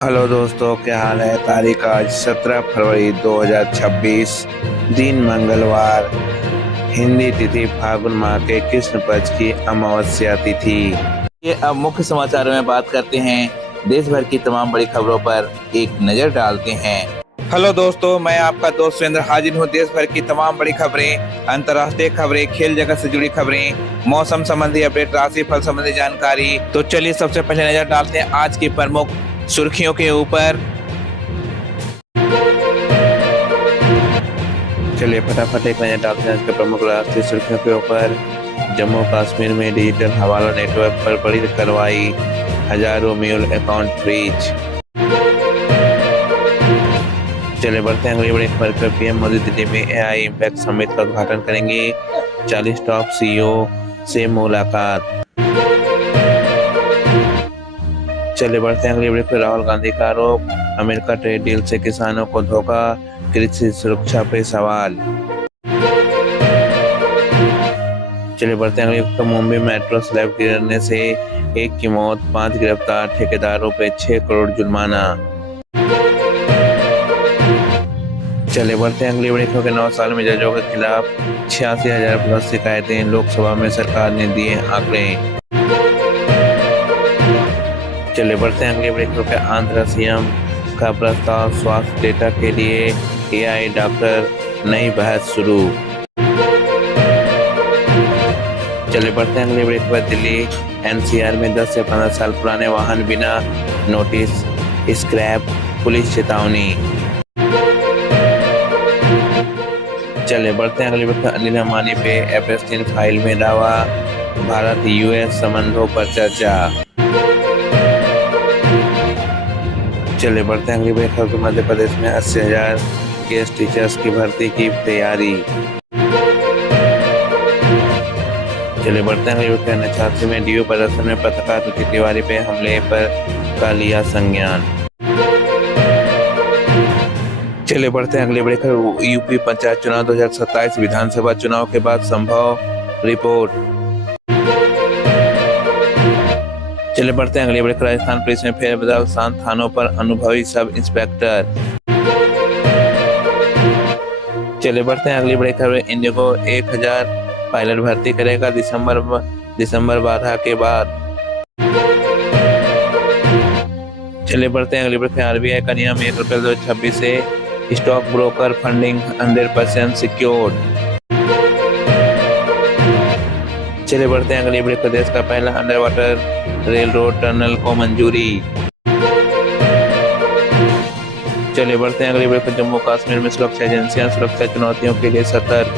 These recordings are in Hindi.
हेलो दोस्तों, क्या हाल है। तारीख आज 17 फरवरी 2026, दिन मंगलवार, हिंदी तिथि फागुन माह के कृष्ण पक्ष की अमावस्या तिथि। ये अब मुख्य समाचारों में बात करते हैं। देश भर की तमाम बड़ी खबरों पर एक नजर डालते हैं। हेलो दोस्तों, मैं आपका दोस्त सुरेंद्र हाजिर हूँ। देश भर की तमाम बड़ी खबरें, अंतर्राष्ट्रीय खबरें, खेल जगत से जुड़ी खबरें, मौसम संबंधी अपडेट, राशि फल संबंधी जानकारी। तो चलिए सबसे पहले नजर डालते हैं आज की प्रमुख सुर्खियों के ऊपर। चलिए फटाफट एक नजर डालते हैं इसके प्रमुख राष्ट्रीय सुर्खियों के ऊपर। जम्मू कश्मीर में डिजिटल हवाला नेटवर्क पर बड़ी कार्रवाई, हजारों म्यूल अकाउंट फ्रीज। चलिए बढ़ते हैं अगली बड़ी खबर पर। पीएम मोदी दिल्ली में एआई इम्पैक्ट समिट का उद्घाटन करेंगे। 40 टॉप सीईओ से मुलाकात। चलिए बढ़ते हैं अगली बड़ी खबर। राहुल गांधी का आरोप, अमेरिका ट्रेड डील से किसानों को धोखा, कृषि सुरक्षा पे सवाल। चलिए बढ़ते हैं अगली खबर। मुंबई मेट्रो स्लैब गिरने से एक की मौत, 5 गिरफ्तार, ठेकेदारों पे 6 करोड़ जुर्माना। चलिए बढ़ते हैं अगली बड़ी खबर। 9 साल में जजों के खिलाफ 86,000 प्लस शिकायतें, लोकसभा में सरकार ने दिए आंकड़े। चलिए बढ़ते हैं अगली बड़ी खबर। आंध्र सीएम का प्रस्ताव, स्वास्थ्य डेटा के लिए एआई डॉक्टर, नई बहस शुरू। चलिए बढ़ते हैं अगली बड़ी खबर। दिल्ली एनसीआर में 10 से 15 साल पुराने वाहन बिना नोटिस स्क्रैप, पुलिस चेतावनी। चलिए बढ़ते हैं अगली बड़ी खबर। अनिल अंबानी पे एप्स्टीन फाइल में दावा, भारत यूएस संबंधों पर चर्चा। चलिए बढ़ते हैं अगली बड़ी खबर। मध्य प्रदेश में 80,000 गेस्ट टीचर्स की भर्ती की तैयारी। चलिए बढ़ते हैं अगली बड़ी खबर। छात्र में डीयू प्रदर्शन में पत्रकार रुचि तिवारी पे हमले पर का लिया संज्ञान। चलिए बढ़ते हैं अगली बड़ी खबर। यूपी पंचायत चुनाव 2027 विधानसभा चुनाव के बाद संभव रिपोर्ट। चलिए बढ़ते हैं अगली बड़ी खबर। राजस्थान पुलिस में फेरबदल, 7 थानों पर अनुभवी सब इंस्पेक्टर। चलिए बढ़ते हैं अगली बड़ी खबर। इंडिगो 1000 पायलट भर्ती करेगा दिसंबर बाधा के बाद। चलिए बढ़ते हैं अगली बड़ी खबर। आरबीआई का नियम 1 अप्रैल 2026 से स्टॉक ब्रोकर फंडिंग 100% सिक्योर्ड। चलिए बढ़ते हैं अगली बड़ी खबर। देश का पहला under water rail road tunnel को मंजूरी। चलिए बढ़ते हैं अगली बड़ी खबर। जम्मू कश्मीर में सुरक्षा एजेंसियां सुरक्षा चुनौतियों के लिए सतर्क।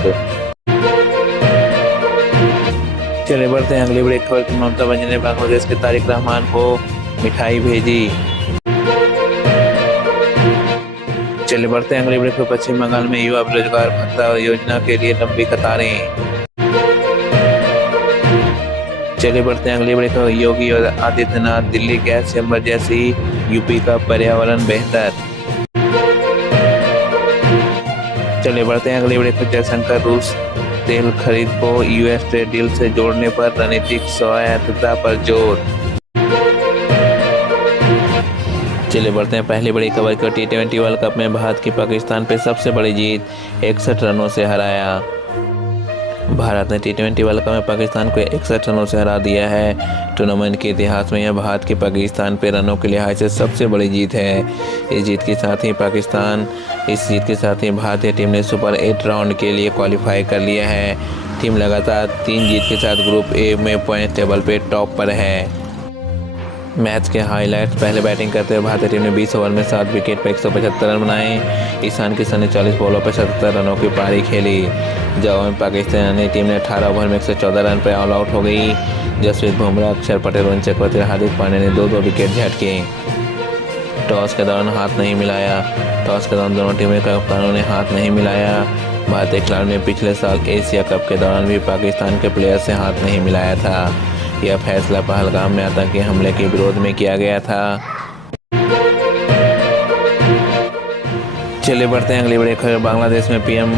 चलिए बढ़ते हैं अगली बड़ी खबर। ममता बनर्जी ने बांग्लादेश के तारिक रहमान को मिठाई भेजी। चलिए बढ़ते हैं अगली बड़ी खबर। पश्चिम बंगाल में युवा बेरोजगार भत्ता योजना के लिए लंबी कतारें। चलिए बढ़ते हैं अगली बड़ी खबर। योगी आदित्यनाथ, दिल्ली गैस चैम्बर जैसी यूपी का पर्यावरण बेहतर। चलिए बढ़ते हैं अगली बड़ी खबर। जयशंकर रूस तेल खरीद को यूएस ट्रेड डील से जोड़ने पर रणनीतिक स्वायत्तता पर जोर। चलिए बढ़ते हैं पहली बड़ी खबर को। T20 वर्ल्ड कप में भारत की पाकिस्तान पे सबसे बड़ी जीत, 61 रनों से हराया। भारत ने T20 वर्ल्ड कप में पाकिस्तान को 61 रनों से हरा दिया है। टूर्नामेंट के इतिहास में यह भारत की पाकिस्तान पे रनों के लिहाज से सबसे बड़ी जीत है। इस जीत के साथ ही भारतीय टीम ने सुपर 8 राउंड के लिए क्वालिफाई कर लिया है। टीम लगातार 3 जीत के साथ ग्रुप ए में पॉइंट टेबल पे टॉप पर है। मैच के हाईलाइट्स। पहले बैटिंग करते हुए भारतीय टीम ने 20 ओवर में 7 विकेट पर 175 रन बनाए। ईशान किशन ने 40 बॉलों पर 77 रनों की पारी खेली। जवाब में पाकिस्तानी टीम ने 18 ओवर में 114 रन पर ऑल आउट हो गई। जसप्रीत बुमराह, अक्षर पटेल, वरुण चक्रवर्ती और हार्दिक पांड्या ने 2-2 विकेट झटके। टॉस के दौरान हाथ नहीं मिलाया। टॉस के दौरान दोनों टीमों के कप्तानों ने हाथ नहीं मिलाया। भारतीय खिलाड़ियों ने पिछले साल एशिया कप के दौरान भी पाकिस्तान के प्लेयर से हाथ नहीं मिलाया था। यह फैसला पहलगाम में आतंकी हमले के विरोध में किया गया था। चलिए बढ़ते हैं अगली बड़ी खबर। बांग्लादेश में पीएम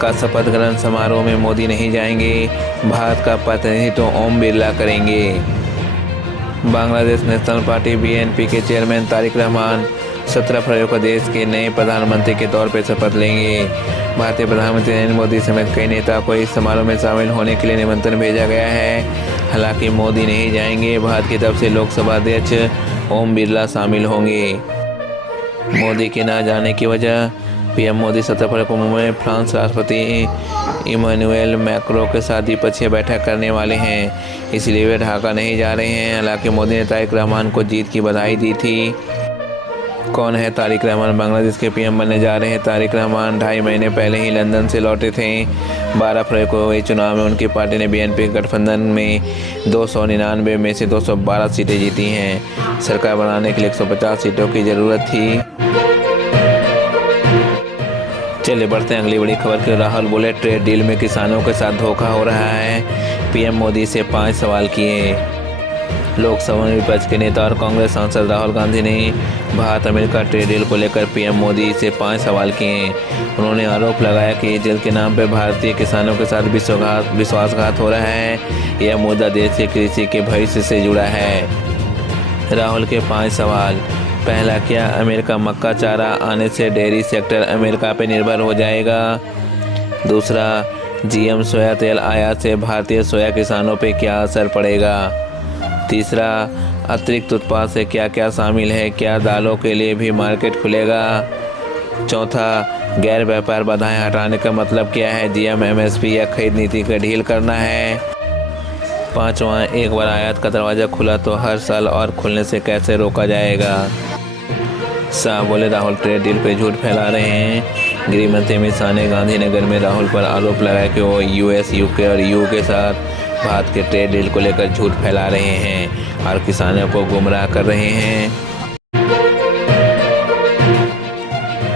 का शपथ ग्रहण समारोह में मोदी नहीं जाएंगे, भारत का प्रतिनिधित्व ओम बिरला करेंगे। बांग्लादेश नेशनल पार्टी बीएनपी के चेयरमैन तारिक रहमान 17 फरवरी को देश के नए प्रधानमंत्री के तौर पर शपथ लेंगे। भारतीय प्रधानमंत्री नरेंद्र मोदी समेत कई नेताओं को इस समारोह में शामिल होने के लिए निमंत्रण भेजा गया है। हालांकि मोदी नहीं जाएंगे। भारत की तरफ से लोकसभा अध्यक्ष ओम बिरला शामिल होंगे। मोदी के ना जाने की वजह, पीएम मोदी 17 फरवरी को मुंबई में फ्रांस राष्ट्रपति इमैनुएल मैक्रों के साथ द्विपक्षीय बैठक करने वाले हैं, इसलिए वे ढाका नहीं जा रहे हैं। हालांकि मोदी ने तारिक रहमान को जीत की बधाई दी थी। कौन है तारिक रहमान? बांग्लादेश के पीएम बनने जा रहे हैं तारिक रहमान 2.5 महीने पहले ही लंदन से लौटे थे। 12 फरवरी को हुए चुनाव में उनकी पार्टी ने बीएनपी गठबंधन में 299 में से 212 सीटें जीती हैं। सरकार बनाने के लिए 150 सीटों की जरूरत थी। चलिए बढ़ते हैं अगली बड़ी खबर की। राहुल बोले ट्रेड डील में किसानों के साथ धोखा हो रहा है। पीएम मोदी से 5 सवाल किए। लोकसभा में विपक्ष के नेता और कांग्रेस सांसद राहुल गांधी ने भारत अमेरिका ट्रेड डील को लेकर पीएम मोदी से 5 सवाल किए। उन्होंने आरोप लगाया कि इस डील के नाम पर भारतीय किसानों के साथ विश्वासघात हो रहा है। यह मुद्दा देश के कृषि के भविष्य से जुड़ा है। राहुल के 5 सवाल। पहला, क्या अमेरिका मक्का चारा आने से डेयरी सेक्टर अमेरिका पर निर्भर हो जाएगा? दूसरा, जीएम सोया तेल आयात से भारतीय सोया किसानों पर क्या असर पड़ेगा? तीसरा, अतिरिक्त उत्पाद से क्या क्या शामिल है? क्या दालों के लिए भी मार्केट खुलेगा? चौथा, गैर व्यापार बाधाएं हटाने का मतलब क्या है? जीएम एमएसपी या खरीद नीति का ढील करना है? पांचवा, एक बार आयात का दरवाज़ा खुला तो हर साल और खुलने से कैसे रोका जाएगा? शाह बोले राहुल ट्रेड डील पे झूठ फैला रहे हैं। गृह मंत्री अमित शाह ने गांधीनगर में राहुल पर आरोप लगाया कि वो यूएस, यूके और यूके के साथ भारत के ट्रेड डील को लेकर झूठ फैला रहे हैं और किसानों को गुमराह कर रहे हैं।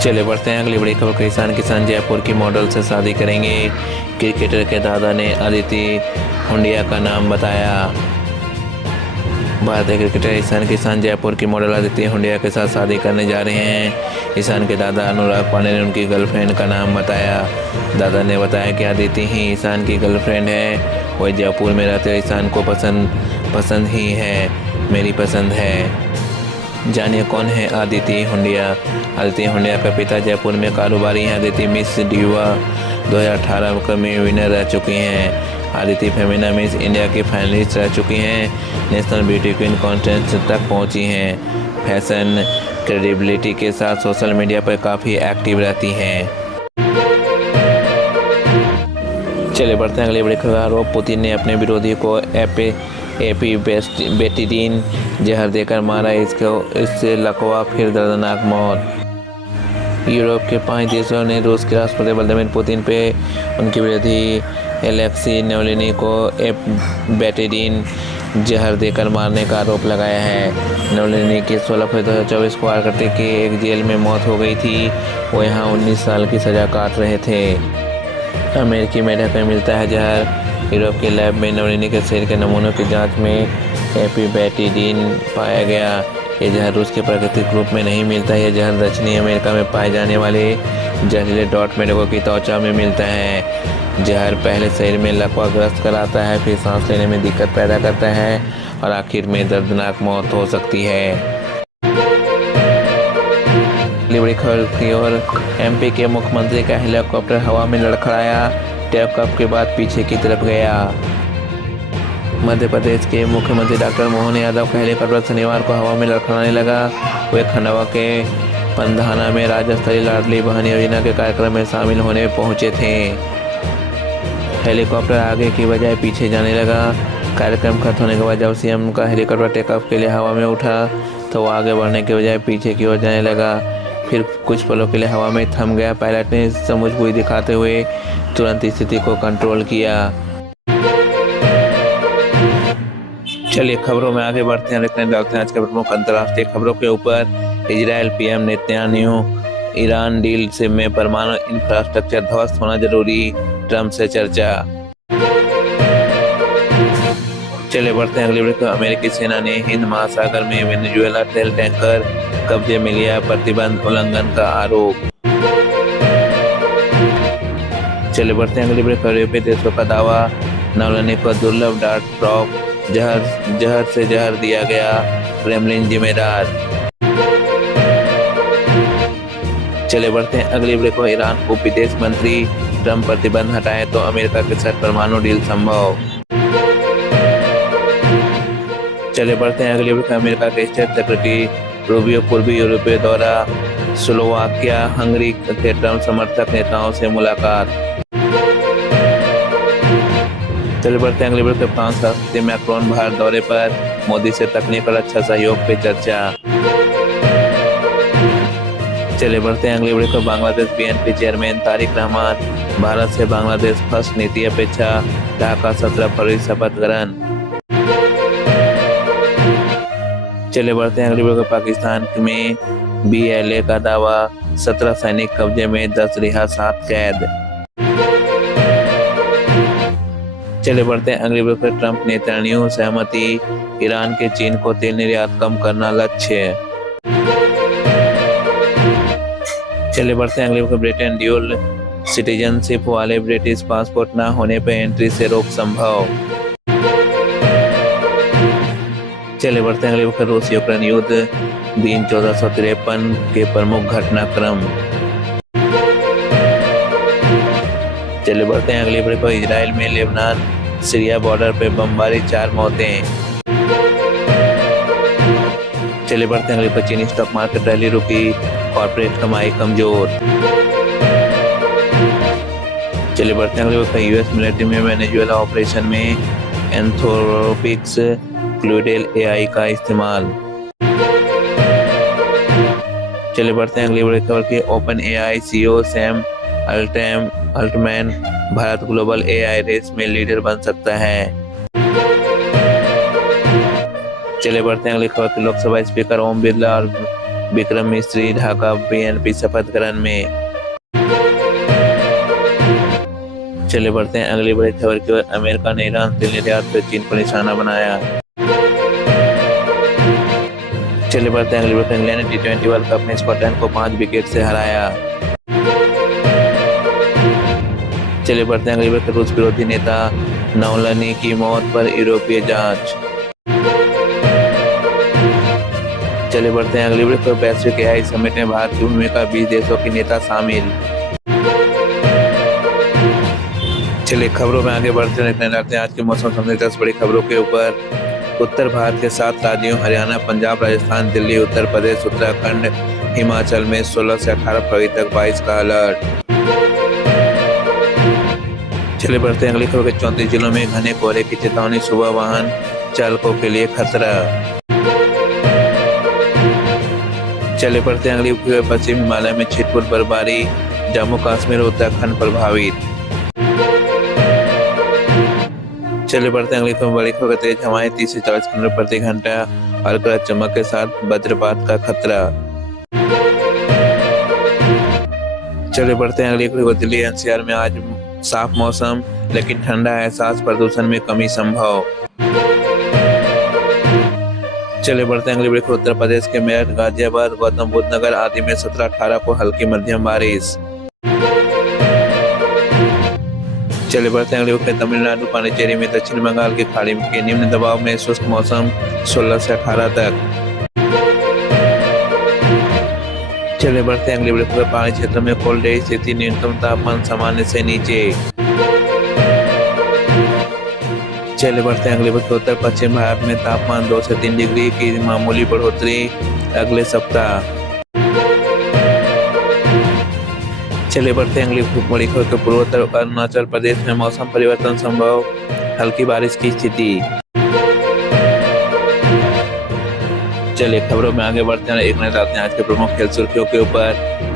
चलिए बढ़ते हैं अगली बड़ी खबर। किसान जयपुर की मॉडल से शादी करेंगे। क्रिकेटर के दादा ने अदिति हुंडिया का नाम बताया। भारतीय क्रिकेटर ईशान किशन जयपुर की मॉडल अदिति हुंडिया के साथ शादी करने जा रहे हैं। ईशान के दादा अनुराग पांडे ने उनकी गर्लफ्रेंड का नाम बताया। दादा ने बताया कि अदिति ही ईशान की गर्लफ्रेंड है। वह जयपुर में रहते ईशान को पसंद ही है, मेरी पसंद है। जानिए कौन है अदिति हुंडिया। अदिति हुंडिया का पिता जयपुर में कारोबारी हैं। अदिति मिस डिवा 2018 में विनर रह चुकी हैं। अदिति फेमिना मिस इंडिया की फाइनलिस्ट रह चुकी हैं। नेशनल ब्यूटी क्वीन कॉन्टेस्ट तक पहुंची हैं। फैशन क्रेडिबिलिटी के साथ सोशल मीडिया पर काफ़ी एक्टिव रहती हैं। चलिए बढ़ते हैं अगली बड़ी खबर। पुतिन ने अपने विरोधी को एपिबेटिडीन जहर देकर मारा। इससे लकवा फिर दर्दनाक मौत। यूरोप के 5 देशों ने रूस के राष्ट्रपति व्लादिमीर पुतिन पे उनके विरोधी एलेक्सी नावल्नी को एपिबेटिडीन जहर देकर मारने का आरोप लगाया है। नावल्नी की 16 फरवरी 2024 को आर्कटिक की एक जेल में मौत हो गई थी। वो यहाँ 19 साल की सज़ा काट रहे थे। अमेरिकी मेढक में मिलता है जहर। यूरोप के लैब में नावल्नी के शरीर के नमूनों की जांच में एपिबेटिडीन पाया गया। ये जहर रूस के प्राकृतिक रूप में नहीं मिलता। यह जहर दक्षिणी अमेरिका में पाए जाने वाले जहरीले डॉट मेढकों की त्वचा में मिलता है। जहर पहले शरीर में लकवाग्रस्त कराता है, फिर सांस लेने में दिक्कत पैदा करता है और आखिर में दर्दनाक मौत हो सकती है। बड़ी खबर की ओर। एमपी के मुख्यमंत्री का हेलीकॉप्टर हवा में लड़खड़ाया। टेक ऑफ के बाद पीछे की तरफ गया। मध्य प्रदेश के मुख्यमंत्री डॉक्टर मोहन यादव का हेलीकॉप्टर शनिवार को हवा में लड़खड़ाने लगा। वे खंडवा के पंधाना में राज्य स्तरीय लाडली बहन योजना के कार्यक्रम में शामिल होने पहुंचे थे। हेलीकॉप्टर आगे की बजाय पीछे जाने लगा। कार्यक्रम खत्म होने के बाद जब सीएम का हेलीकॉप्टर टेक ऑफ के लिए हवा में उठा तो वो आगे बढ़ने के बजाय पीछे की ओर जाने लगा। फिर कुछ पलों के लिए हवा में थम गया। पायलट ने समझबूझ दिखाते हुए तुरंत स्थिति को कंट्रोल किया। चलिए खबरों में आगे बढ़ते हैं। देखते हैं आज के प्रमुख अंतर्राष्ट्रीय खबरों के ऊपर। Israel PM Netanyahu Iran deal से में परमाणु इंफ्रास्ट्रक्चर ध्वस्त होना जरूरी, ट्रंप से चर्चा। चलिए बढ़ते हैं अगली वीडियो। अमेरिकी सेना ने हिंद महासागर में वेनेजुएला तेल टैंकर कब्जे में लिया, प्रतिबंध उल्लंघन का आरोप। चलिए बढ़ते हैं अगली वीडियो। यूरोपीय देशों का दावा, नावल्नी को दुर्लभ डार्ट प्रॉप जहर से जहर दिया गया, क्रेमलिन जिम्मेदार। चले बढ़ते हैं अगली ब्रेक को। ईरान को विदेश मंत्री, ट्रंप प्रतिबंध हटाए तो अमेरिका के साथ परमाणु डील संभव। चले बढ़ते हैं अगली ब्रेक। अमेरिका के स्टेट सेक्रेटरी रूबियो पूर्वी यूरोपीय दौरा, स्लोवाकिया, हंगरी के ट्रंप समर्थक नेताओं से मुलाकात। चले बढ़ते हैं अगली ब्रेक। फ्रांस राष्ट्रपति मैक्रोन भारत दौरे पर, मोदी से तकनीक और अच्छा सहयोग पे चर्चा। चले बढ़ते हैं अगली ब्रेक। बांग्लादेश बीएनपी चेयरमैन तारिक रहमान, भारत से बांग्लादेश फर्स्ट नीति अपेक्षा, ढाका 17 फरवरी शपथ ग्रहण। चले बढ़ते हैं अगली ब्रेक। पाकिस्तान में BLA का दावा, 17 सैनिक कब्जे में, 10 रिहा, 7 कैद। चले बढ़ते हैं अगली ब्रेक। ट्रंप नेतन्याहू सहमति, ईरान के चीन को तेल निर्यात कम करना लक्ष्य। चले बढ़ते हैं अगली ब्रेक। ब्रिटेन ड्यूल सिटीजनशिप वाले ब्रिटिश पासपोर्ट न होने पर एंट्री से रोक संभव। चले बढ़ते हैं अगली ब्रेक। रूस यूक्रेन युद्ध दिन 1453 के प्रमुख घटनाक्रम। चले बढ़ते हैं अगली ब्रेक। इजराइल में लेबनान सीरिया बॉर्डर पे बमबारी, 4 मौतें। चले बढ़ते हैं अगली ब्रेक। चीनी स्टॉक मार्केट रैली रुकी, कॉर्पोरेट कमाई कमजोर। चले बढ़ते हैं अगली ब्रेक। यूएस मिलिट्री में वेनेजुएला ऑपरेशन में एंथ्रोपिक्स क्लूडेल AI का इस्तेमाल। चले बढ़ते हैं अगली बड़ी खबर की। Open AI CEO Sam Altman, Bharat global AI race में लीडर बन सकता है। चले बढ़ते हैं अगली खबर की। लोकसभा स्पीकर ओम बिरला और विक्रम मिस्री ढाका BNP शपथ ग्रहण में। चले बढ़ते हैं अगली बड़ी खबर की ओर। अमेरिका ने ईरान तेल निर्यात पर चीन को निशाना बनाया। चले बढ़ते हैं अगली बड़ी। इंग्लैंड ने T20 वर्ल्ड कप में स्कॉटलैंड को 5 विकेट से हराया। चले बढ़ते हैं अगली बड़ी। रूस विरोधी नेता नावल्नी की मौत पर यूरोपीय जांच। चले बढ़ते हैं अगली बड़ी। वैश्विक AI समिट में भारत की भूमिका, 20 देशों के नेता शामिल। चलिए खबरों में आगे बढ़ते हैं आज के मौसम संबंधी 10 बड़ी खबरों के ऊपर। उत्तर भारत के 7 राज्यों हरियाणा, पंजाब, राजस्थान, दिल्ली, उत्तर प्रदेश, उत्तराखंड, हिमाचल में 16 से 18 फरवरी तक 22 का अलर्ट। चले बढ़ते हैं अगली खबर के। 34 जिलों में घने कोहरे की चेतावनी, सुबह वाहन चालकों के लिए खतरा। चले बढ़ते हैं अगली खबर। पश्चिम हिमालय में छिटपुट बर्फबारी, जम्मू कश्मीर, उत्तराखंड प्रभावित। चले बढ़ते हैं अगली खबर। बड़ी खबर। तेज हवाएं 30 से 40 किलोमीटर प्रति घंटा और गरज चमक के साथ वज्रपात का खतरा। चले बढ़ते हैं अगली खबर। दिल्ली NCR में आज साफ मौसम, लेकिन ठंडा एहसास, प्रदूषण में कमी संभव। चले बढ़ते हैं अगली खबर। उत्तर प्रदेश के मेरठ, गाजियाबाद, गौतम बुद्ध नगर आदि में 17-18 को हल्की मध्यम बारिश। चले बढ़ते हैं अगली खबर। तमिलनाडु, पांडिचेरी में दक्षिण बंगाल की खाड़ी के निम्न दबाव में शुष्क मौसम, 16 से 18 तक। चले बढ़ते हैं अगली खबर। पहाड़ी क्षेत्र में कोल्ड डे स्थिति, न्यूनतम तापमान सामान्य से नीचे। चले बढ़ते हैं अगली खबर। उत्तर पश्चिम भारत में तापमान 2 से 3 डिग्री की मामूली बढ़ोतरी अगले सप्ताह। चले बढ़ते हैं अगली बड़ी खबर। पूर्वोत्तर अरुणाचल प्रदेश में मौसम परिवर्तन संभव, हल्की बारिश की स्थिति। चलिए खबरों में आगे बढ़ते हैं। एक नजर डालते हैं आज के प्रमुख खेल सुर्खियों के ऊपर।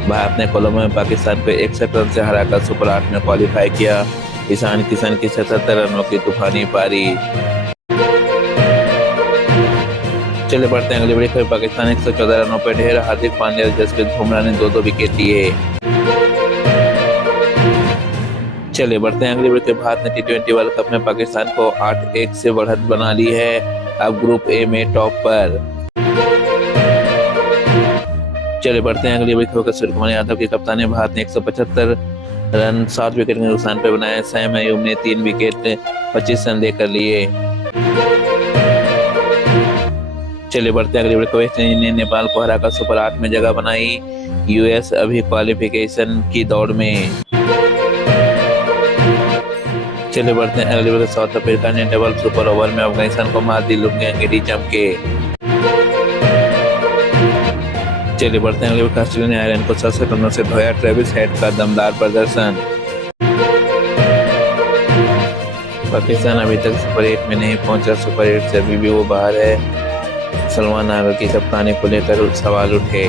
भारत ने कोलंबो में पाकिस्तान को 61 रन से हराकर सुपर 8 में क्वालिफाई किया। ईशान किशन की 77 रनों की तूफानी पारी। चले बढ़ते हैं अगली बड़ी खबर। पाकिस्तान 114 रनों पर ढेर, हार्दिक पांड्या और जसप्रीत बुमराह ने 2-2 विकेट लिए। चलिए बढ़ते हैं अगली बड़ी खबर। भारत ने T20 वर्ल्ड कप में पाकिस्तान को 8-1 से बढ़त बना ली है, अब ग्रुप A में टॉप पर। चलिए बढ़ते हैं अगली बड़ी खबर। सूर्यकुमार यादव की कप्तानी भारत ने 175 रन 7 विकेट के नुकसान पर बनाया। सैम अयूब ने 3 विकेट 25 रन देकर लिए। चलिए बढ़ते हैं अगली वीडियो को। वेस्ट इंडीज ने नेपाल को हराकर सुपर 8 में जगह बनाई। यूएस अभी क्वालिफिकेशन की दौड़ में। चलिए बढ़ते हैं अगली वीडियो। साउथ अफ्रीका ने डबल सुपर ओवर में अफगानिस्तान को मार दी। लुंगे अंगेडी चमके। चलिए बढ़ते हैं अगली वीडियो। ऑस्ट्रेलिया ने आयरलैंड को 67 रनों से धोया। ट्रेविस हेड का दमदार प्रदर्शन। पाकिस्तान अभी तक सुपर 8 में नहीं पहुंचा। सुपर 8 से अभी भी वो बाहर है। सलमान आगर की कप्तानी को लेकर सवाल उठे।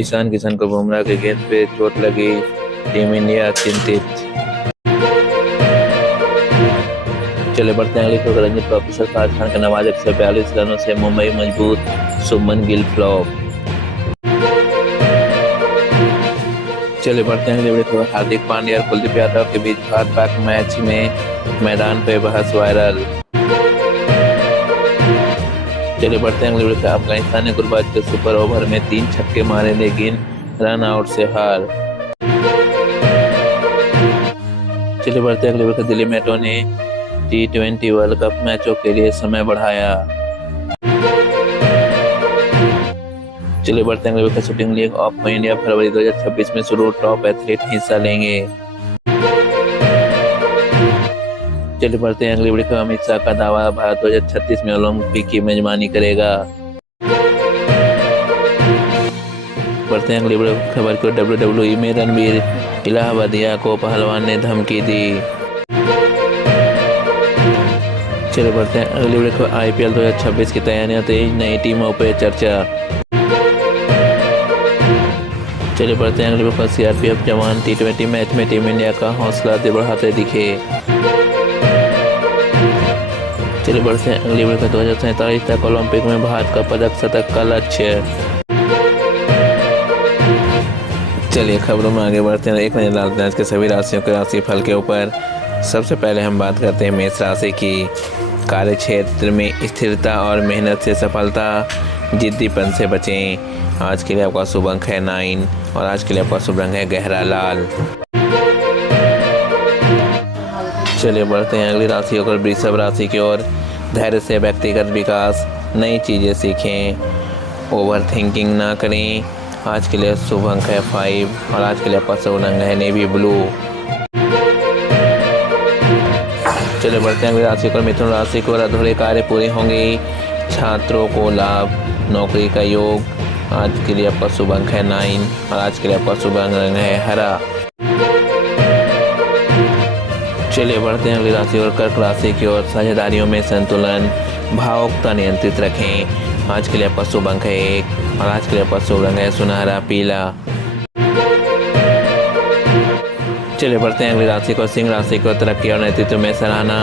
ईशान किशन को बुमराह के गेंद पे चोट लगी। टीम इंडिया चिंतित। चले बढ़ते हैं अगली खबर। रणजी ट्रॉफी सरफराज खान के नवाजे 142 रनों से मुंबई मजबूत। शुभमन गिल फ्लॉप। चले बढ़ते हैं अगली वीडियो। हार्दिक पांड्या और कुलदीप यादव के बीच भारत पाक मैच में मैदान पे बहस वायरल। चले बढ़ते हैं अगली वीडियो। अफगानिस्तान ने गुरबाज के सुपर ओवर में 3 छक्के मारे लेकिन रन आउट से हार। चले बढ़ते हैं अगली वीडियो। दिल्ली मेट्रो ने T20 वर्ल्ड कप मैचों के लिए समय बढ़ाया। चलिए बढ़ते हैं अगली वीडियो। शूटिंग लीग ऑफ इंडिया फरवरी 2026 में शुरू। टॉप एथलीट हिस्सा लेंगे। चलिए बढ़ते हैं अगली वीडियो। अमित शाह का दावा, भारत 2036 में ओलंपिक की मेजबानी करेगा। बढ़ते हैं अगली वीडियो खबर को। WWE में रणवीर इलाहाबादिया को पहलवान ने धमकी दी। चलिए बढ़ते हैं अगली वीडियो। IPL 2026 की तैयारियां तेज, नई टीमों पर चर्चा। चलिए बढ़ते हैं अगली वीडियो। CRPF जवान T20 मैच में टीम इंडिया का हौसला बढ़ाते दिखे। चलिए बढ़ते हैं अगली वीडियो। 2047 तक ओलंपिक में भारत का पदक शतक का लक्ष्य। चलिए खबरों में आगे बढ़ते हैं। एक नजर डालते हैं आज के सभी राशियों के राशिफल के ऊपर। सबसे पहले हम बात करते हैं मेष राशि की। कार्य क्षेत्र में स्थिरता और मेहनत से सफलता। जिद्दीपन से बचें। आज के लिए आपका शुभ अंक है 9 और आज के लिए आपका शुभ रंग है गहरा लाल। चलिए बढ़ते हैं अगली राशि होकर वृषभ राशि की ओर। धैर्य से व्यक्तिगत विकास, नई चीजें सीखें, ओवर थिंकिंग ना करें। आज के लिए शुभ अंक है 5 और आज के लिए आपका शुभ रंग है नेवी ब्लू। चलिए बढ़ते हैं अगली राशि होकर मिथुन राशि की ओर। अधूरे कार्य पूरे होंगे। छात्रों को लाभ, नौकरी का योग। आज के लिए आपका शुभ अंक है 9 और आज के लिए आपका शुभ रंग है हरा। चलिए बढ़ते हैं अगली राशि और कर्क राशि की ओर। साझेदारियों में संतुलन, भावुकता नियंत्रित रखें। आज के लिए आपका शुभ अंक है 1 और आज के लिए आपका शुभ रंग है सुनहरा पीला। चलिए बढ़ते हैं अगली राशि को सिंह राशि को। तरक्की और नेतृत्व में सराहना,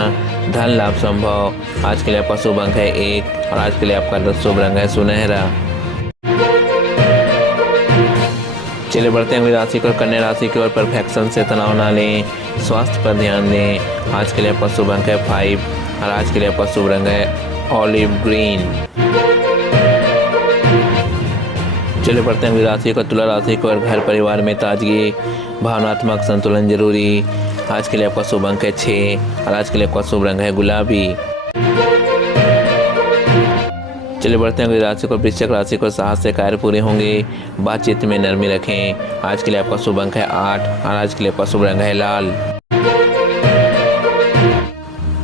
धन लाभ संभव। आज के लिए आपका शुभ अंक है 1 और आज के लिए आपका शुभ रंग है सुनहरा। चलिए बढ़ते हैं अगली राशि को कन्या राशि की ओर। परफेक्शन से तनाव ना लें, स्वास्थ्य पर ध्यान दें। आज के लिए आपका शुभ अंक है 5 और आज के लिए आपका शुभ रंग है ऑलिव ग्रीन। चलिए बढ़ते हैं अगली राशि को तुला राशि की ओर। घर परिवार में ताजगी, भावनात्मक संतुलन जरूरी। आज के लिए आपका शुभ अंक है 6 और आज के लिए आपका शुभ रंग है गुलाबी। चलिए बढ़ते हैं अगली राशि को वृश्चिक राशि को। साहस से कार्य पूरे होंगे। बातचीत में नरमी रखें। आज के लिए आपका शुभ अंक है 8 और आज के लिए आपका शुभ रंग है लाल।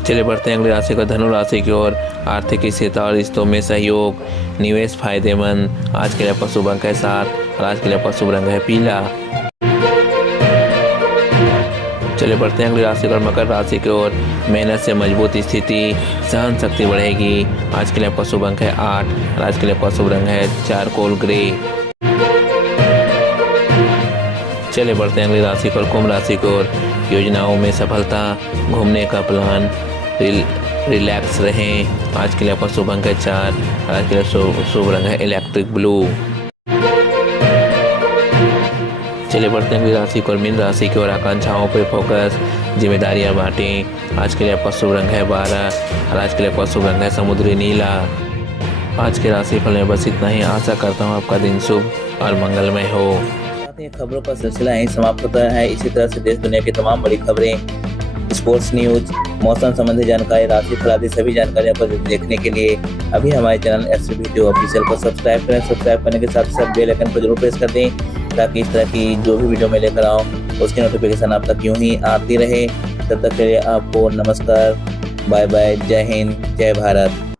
चलिए बढ़ते हैं अगली राशि को धनु राशि की ओर। आर्थिक स्थिरता और रिश्तों में सहयोग, निवेश फायदेमंद। आज के लिए आपका शुभ अंक है 7 और आज के लिए आपका शुभ रंग है पीला। चलिए बढ़ते हैं अगली राशि को मकर राशि की ओर। मेहनत से मजबूत स्थिति, सहन शक्ति बढ़ेगी। आज के लिए आपका शुभ अंक है 8 और आज के लिए आपका शुभ रंग है चारकोल ग्रे। चलिए बढ़ते हैं अगली राशि को कुंभ राशि की ओर। योजनाओं में सफलता, घूमने का प्लान, रिलैक्स रहें। आज के लिए आपका शुभ अंक है 4 और आज के लिए शुभ रंग है इलेक्ट्रिक ब्लू। चलिए बढ़ते हैं अगली राशि को मीन राशि की ओर। आकांक्षाओं पर फोकस, जिम्मेदारियां बांटें। आज के लिए आपका शुभ रंग है 12 और आज के लिए आपका शुभ रंग है समुद्री नीला। आज के राशिफल में बस इतना ही। आशा करता हूँ आपका दिन शुभ और मंगलमय हो। खबरों का सिलसिला यहीं समाप्त होता है। इसी तरह से देश दुनिया की तमाम बड़ी खबरें स्पोर्ट्स न्यूज, मौसम संबंधी जानकारी, राशि फल सभी जानकारियों को देखने के लिए अभी हमारे चैनल एसपी वीडियो ऑफिशियल को सब्सक्राइब करें। सब्सक्राइब करने के साथ साथ बेल आइकन को जरूर प्रेस कर दें ताकि इस तरह की जो भी वीडियो मैं लेकर आऊँ उसकी नोटिफिकेशन आप तक यूँ ही आती रहे। तब तक के लिए आपको नमस्कार, बाय बाय, जय हिंद, जय भारत।